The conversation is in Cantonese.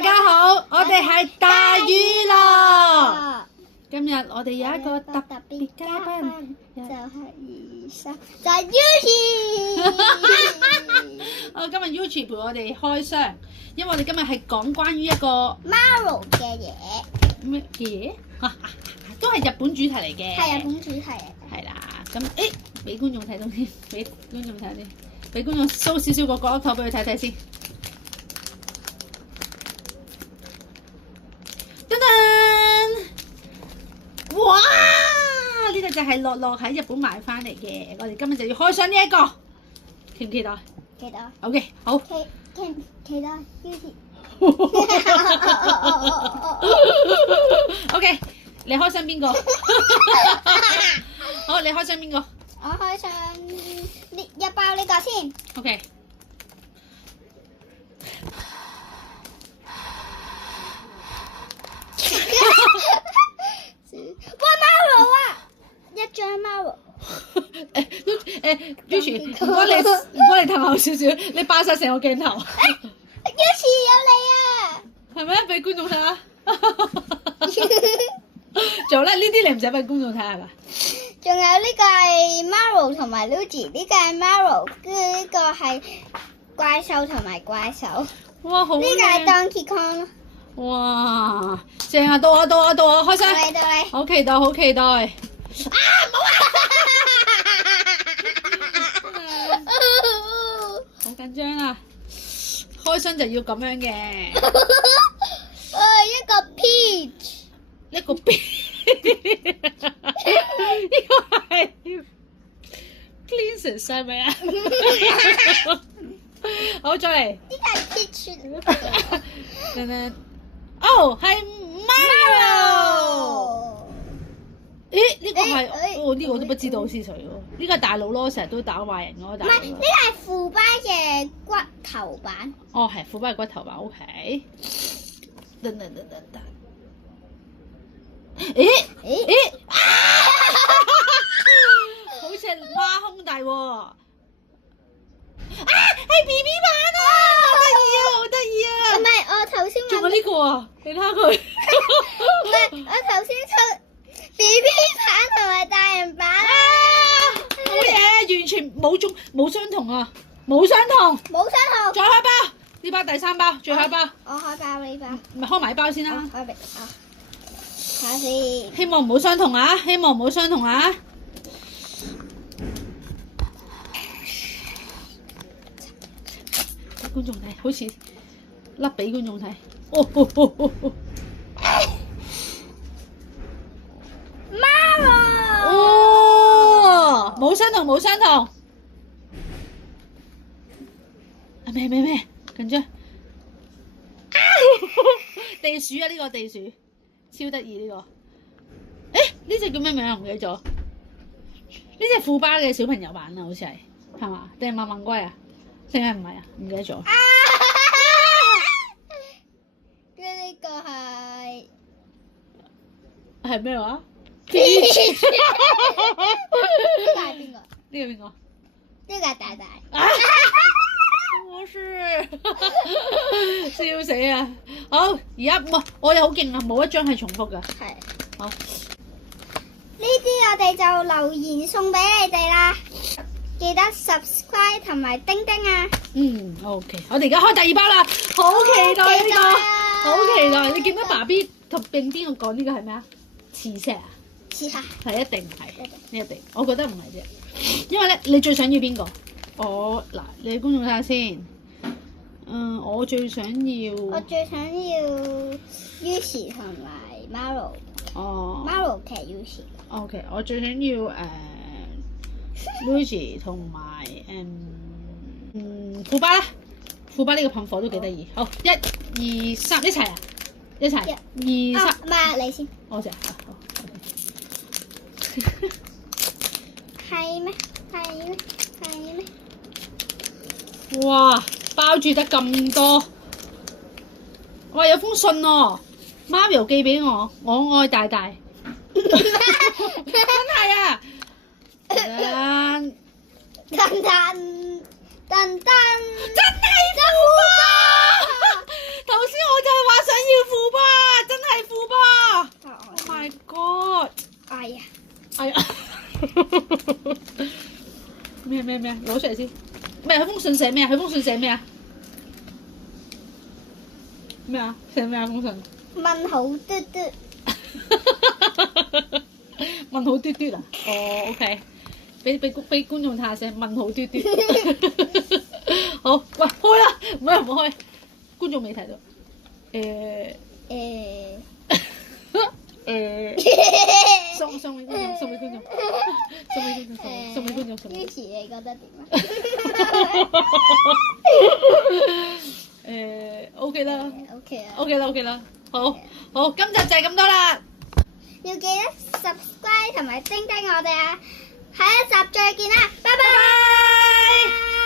大家好，我哋係大娛樂。今日我哋有一個特別嘉賓，就係就係 Yuki。今日 Yuki 陪我哋開箱，因為我哋今日係講關於一個 Marvel 嘅嘢，咩嘢？都係日本主題嚟嘅。係日本主題。係啦，咁俾觀眾睇到先，俾觀眾睇下先，俾觀眾 show 少少個角落頭俾佢睇睇先。噔噔！哇！呢個就係樂樂喺日本買翻嚟嘅，我哋今日就要開箱呢一個，期唔期待？期待。OK， 好。期待 Yuki。OK， 你開箱邊個？好，你開箱邊個？我開箱一包呢個先。OK。哇 Marvel 啊！一張 Marvel。Yuki，唔該你褪後少少，你霸晒成個鏡頭。Yuki 有你啊！係咪？俾觀眾睇下。仲有咧，呢啲你唔使俾觀眾睇下㗎。仲有呢個係 Marvel 同埋 Luigi， 呢個係 Marvel， 跟住呢個係怪獸同埋怪獸。哇，好靚！呢個係 Donkey Kong 咯。哇，正啊！到我開箱。到你。好期待，好期待。啊！冇啊！好緊張啊！開箱就要咁樣嘅。一個 Peach。一個 Peach。呢個係 Princess 係咪啊？好，再嚟。呢個係 Peach。等等。哦，係 Mario。咦？呢個係呢個我都不知道是誰喎。呢個係大佬咯，成日都打壞人嗰個大佬。唔係，呢個係腐巴嘅骨頭版。哦，係腐巴嘅骨頭版 ，OK。等。咦？好似係孖兄弟喎。係 BB 版啊！好得意啊！唔係，我頭先仲有呢個啊！你睇下佢。唔係，我頭先出 BB 版同埋大人版啊！好嘢，完全冇相同啊！冇相同。再開包，呢包第三包，最後一包。我開包呢包。咪開埋包先啦。開俾睇下先。希望唔好相同啊！俾觀眾睇，好似甩俾觀眾睇。Marvel。哦，冇相同。咩？緊張。地鼠啊！呢個地鼠超得意呢個。呢隻叫咩名啊？唔記得咗。呢隻富巴嘅小朋友版啊，好似係嘛？定係慢慢龜啊？定係唔係啊？唔記得咗。呢個係咩話？呢個係邊個？呢個邊個？呢個係大大。我是笑死啊！好，而家我哋好勁啊，冇一張係重複㗎。係。好，呢啲我哋就留言送俾你哋啦，記得 subscribe 同埋叮叮啊。OK， 我哋而家開第二包啦，好期待呢個，好期待！你見到爸 B 同並邊個講呢個係咩啊？磁石啊？試下。係一定唔係，一定，我覺得唔係啫。因為咧，你最想要邊個？嗱，你觀眾睇下先。我最想要 Yuki 同埋 Marvel。Marvel 嘅 Yuki。OK， 我最想要Luigi 同埋富巴啦，富巴呢個噴火都幾得意。好，1、2、3，一齊啊！一齊。1、2、3。唔係你先。我先。好。係咩？哇！包住得咁多，哇！有封信喎，Mario 寄俾我，我愛大大，真係啊！真係富巴！頭先我就係話咩？攞出嚟先。唔係佢封信寫咩啊？佢封信寫咩啊？咩啊？寫咩啊？封信？問號嘟嘟。問號嘟嘟啊？哦，OK，俾觀眾睇下先，問號嘟嘟。好，喂，開啦，唔係唔開，觀眾未睇到。送俾觀眾，送俾觀眾，送俾觀眾，送俾觀眾，送俾觀眾。Lucy 你覺得點啊？OK 啦？OK 啊。 ，OK 啦，OK 啦，好，好，今集就係咁多啦。要記得 subscribe 同埋叮叮我哋啊！下一集再見啦，拜拜。